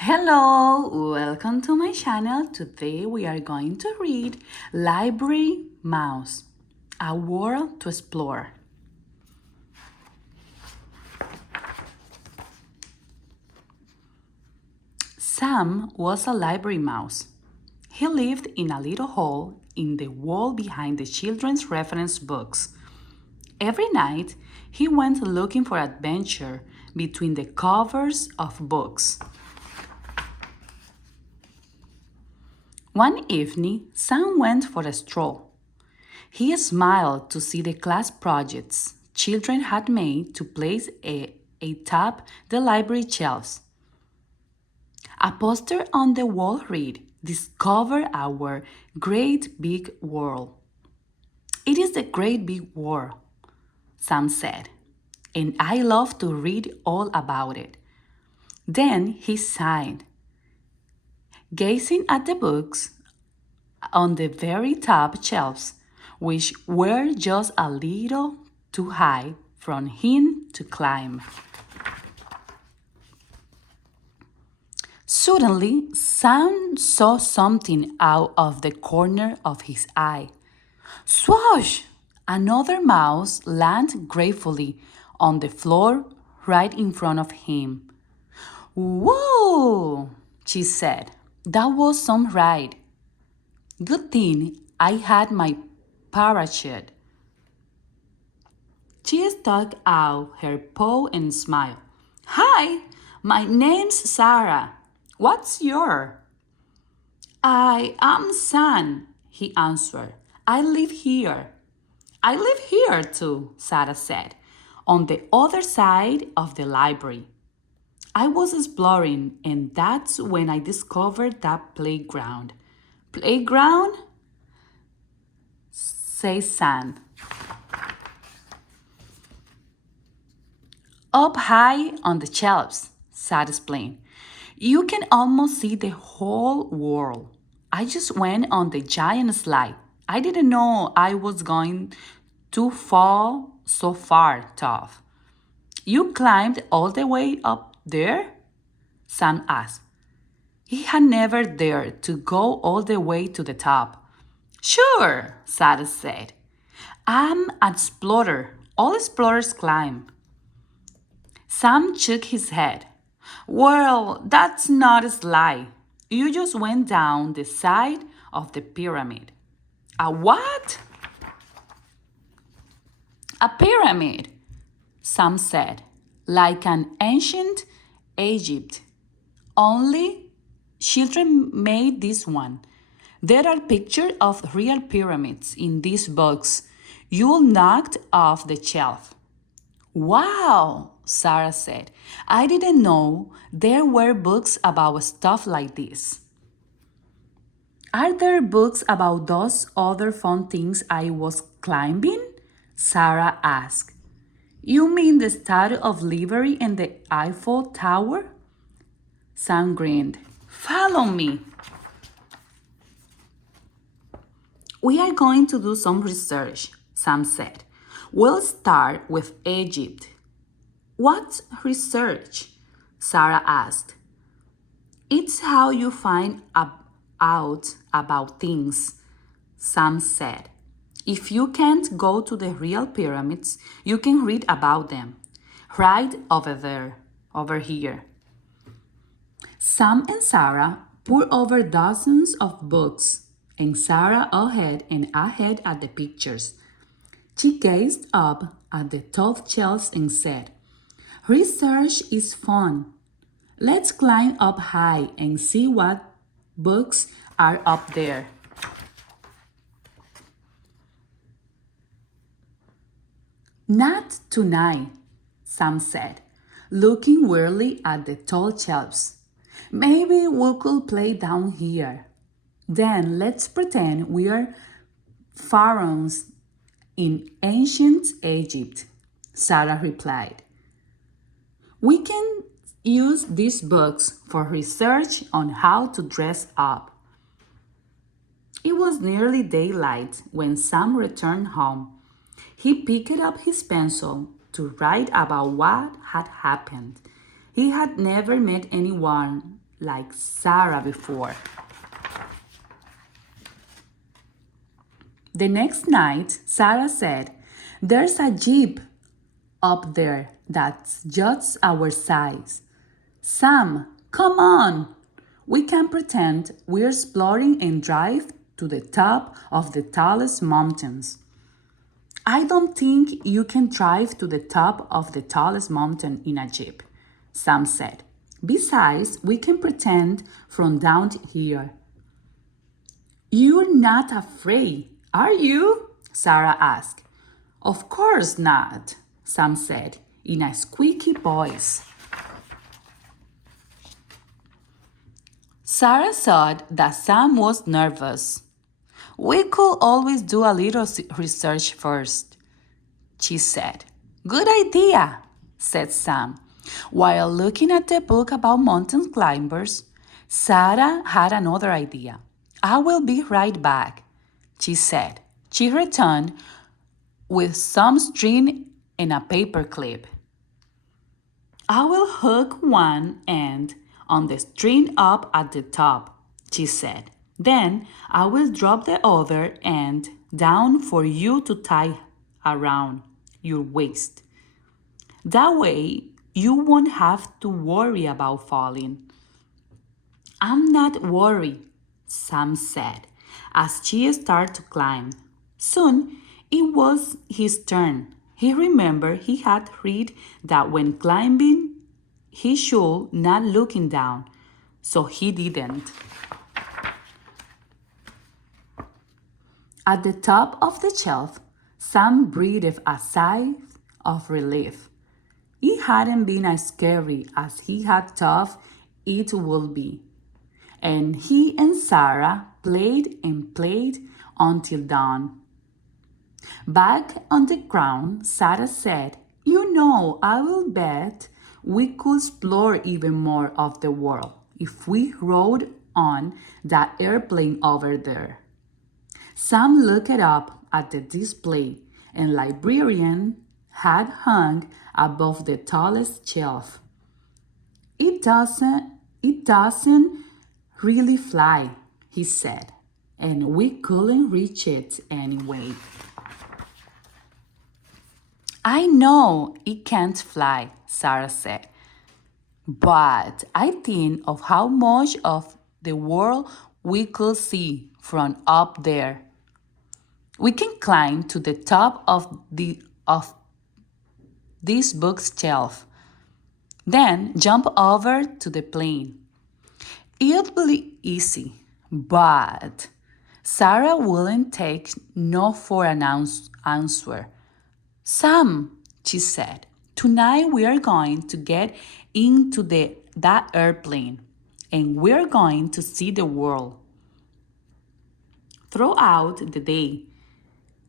Hello, welcome to my channel. Today we are going to read Library Mouse, A World to Explore. Sam was a library mouse. He lived in a little hole in the wall behind the children's reference books. Every night, he went looking for adventure between the covers of books. One evening, Sam went for a stroll. He smiled to see the class projects children had made to place atop the library shelves. A poster on the wall read, "Discover our great big world." "It is the great big world," Sam said, "and I love to read all about it." Then he sighed, gazing at the books on the very top shelves, which were just a little too high for him to climb. Suddenly, Sam saw something out of the corner of his eye. Swoosh! Another mouse landed gratefully on the floor right in front of him. "Whoa!" she said. "That was some ride. Good thing I had my parachute." She stuck out her paw and smiled. "Hi, my name's Sarah. What's yours?" "I am Sam," he answered. "I live here." "I live here too," Sarah said, "on the other side of the library. I was exploring, and that's when I discovered that playground." "Playground?" says Sam. "Up high on the shelves," Sarah explained. "You can almost see the whole world. I just went on the giant slide. I didn't know I was going to fall so far, tough." "You climbed all the way up there?" Sam asked. He had never dared to go all the way to the top. "Sure," Sarah said. "I'm an explorer. All explorers climb." Sam shook his head. "Well, that's not a slide. You just went down the side of the pyramid." "A what?" "A pyramid," Sam said, "like an ancient Egypt. Only children made this one. There are pictures of real pyramids in these books you knocked off the shelf." "Wow," Sarah said. "I didn't know there were books about stuff like this." "Are there books about those other fun things I was climbing?" Sarah asked. "You mean the Statue of Liberty and the Eiffel Tower?" Sam grinned. "Follow me." "We are going to do some research," Sam said. "We'll start with Egypt." "What's research?" Sarah asked. "It's how you find out about things," Sam said. "If you can't go to the real pyramids, you can read about them. Right over there, over here." Sam and Sarah poured over dozens of books, and Sarah ahead and ahead at the pictures. She gazed up at the tall shelves and said, "Research is fun. Let's climb up high and see what books are up there." "Not tonight," Sam said, looking wearily at the tall shelves. "Maybe we could play down here. Then let's pretend we're pharaohs in ancient Egypt," Sarah replied. "We can use these books for research on how to dress up." It was nearly daylight when Sam returned home. He picked up his pencil to write about what had happened. He had never met anyone like Sarah before. The next night, Sarah said, "There's a jeep up there that's just our size. Sam, come on! We can pretend we're exploring and drive to the top of the tallest mountains." "I don't think you can drive to the top of the tallest mountain in a jeep," Sam said. "Besides, we can pretend from down here." "You're not afraid, are you?" Sarah asked. "Of course not," Sam said in a squeaky voice. Sarah thought that Sam was nervous. "We could always do a little research first," she said. "Good idea," said Sam. While looking at the book about mountain climbers, Sarah had another idea. "I will be right back," she said. She returned with some string and a paper clip. "I will hook one end on the string up at the top," she said. "Then I will drop the other end down for you to tie around your waist. That way you won't have to worry about falling." "I'm not worried," Sam said as she started to climb. Soon it was his turn. He remembered he had read that when climbing he should not looking down, so he didn't. At the top of the shelf, Sam breathed a sigh of relief. It hadn't been as scary as he had thought it would be. And he and Sarah played and played until dawn. Back on the ground, Sarah said, "You know, I will bet we could explore even more of the world if we rode on that airplane over there." Sam looked up at the display and librarian had hung above the tallest shelf. It doesn't really fly," he said, "and we couldn't reach it anyway." "I know it can't fly," Sarah said, "but I think of how much of the world we could see from up there. We can climb to the top of this bookshelf, then jump over to the plane. It'll be easy, but..." Sarah wouldn't take no for an answer. "Sam," she said, "tonight we are going to get into that airplane, and we're going to see the world." Throughout the day,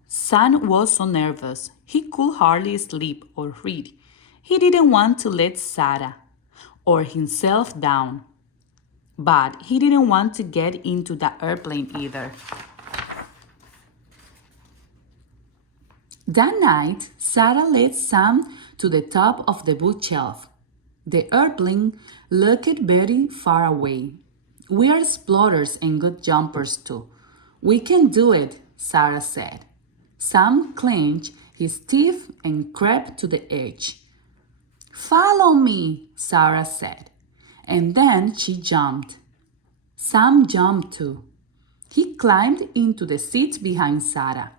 Sam was so nervous he could hardly sleep or read. He didn't want to let Sarah or himself down, but he didn't want to get into the airplane either. That night, Sarah led Sam to the top of the bookshelf. The airplane looked very far away. "We are explorers and good jumpers too. We can do it," Sarah said. Sam clenched his teeth and crept to the edge. "Follow me," Sarah said, and then she jumped. Sam jumped too. He climbed into the seat behind Sarah.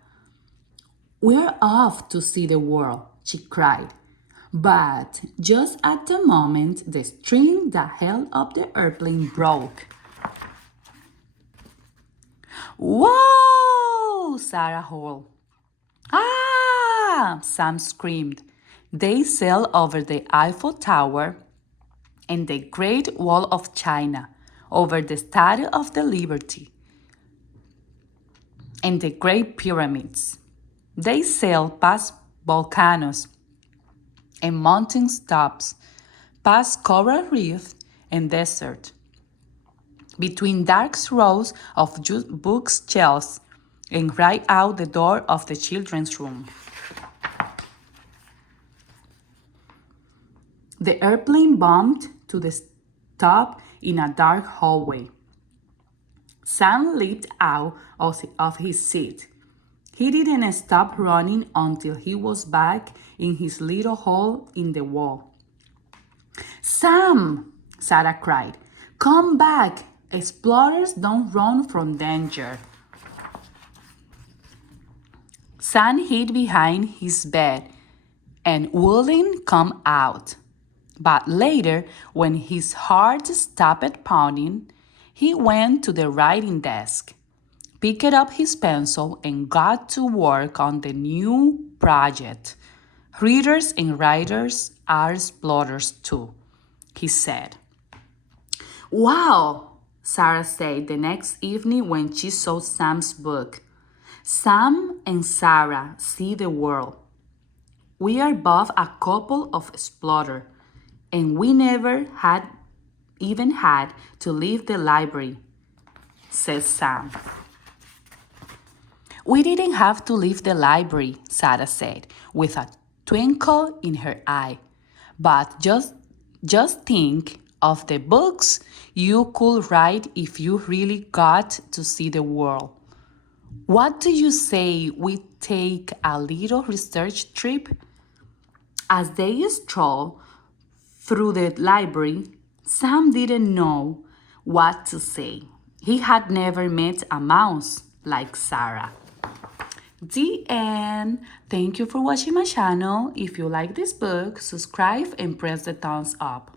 "We're off to see the world," she cried. But just at the moment, the string that held up the airplane broke. "Whoa!" Sarah howled. "Ah!" Sam screamed. They sailed over the Eiffel Tower and the Great Wall of China, over the Statue of the Liberty and the Great Pyramids. They sailed past volcanoes and mountain tops, past coral reefs and desert, between dark rows of bookshelves, and right out the door of the children's room. The airplane bumped to the top in a dark hallway. Sam leaped out of his seat. He didn't stop running until he was back in his little hole in the wall. Sam, Sarah cried, come back. Explorers don't run from danger. Sam hid behind his bed and wouldn't come out. But later, when his heart stopped pounding, he went to the writing desk, picked up his pencil, and got to work on the new project. Readers and writers are explorers too, he said. Wow, Sarah said the next evening when she saw Sam's book. Sam and Sarah see the world. We are both a couple of explorers, and we never had even had to leave the library, says Sam. We didn't have to leave the library, Sarah said, with a twinkle in her eye. But just think of the books you could write if you really got to see the world. What do you say we take a little research trip? As they strolled through the library, Sam didn't know what to say. He had never met a mouse like Sarah. The end. Thank you for watching my channel. If you like this book, subscribe and press the thumbs up.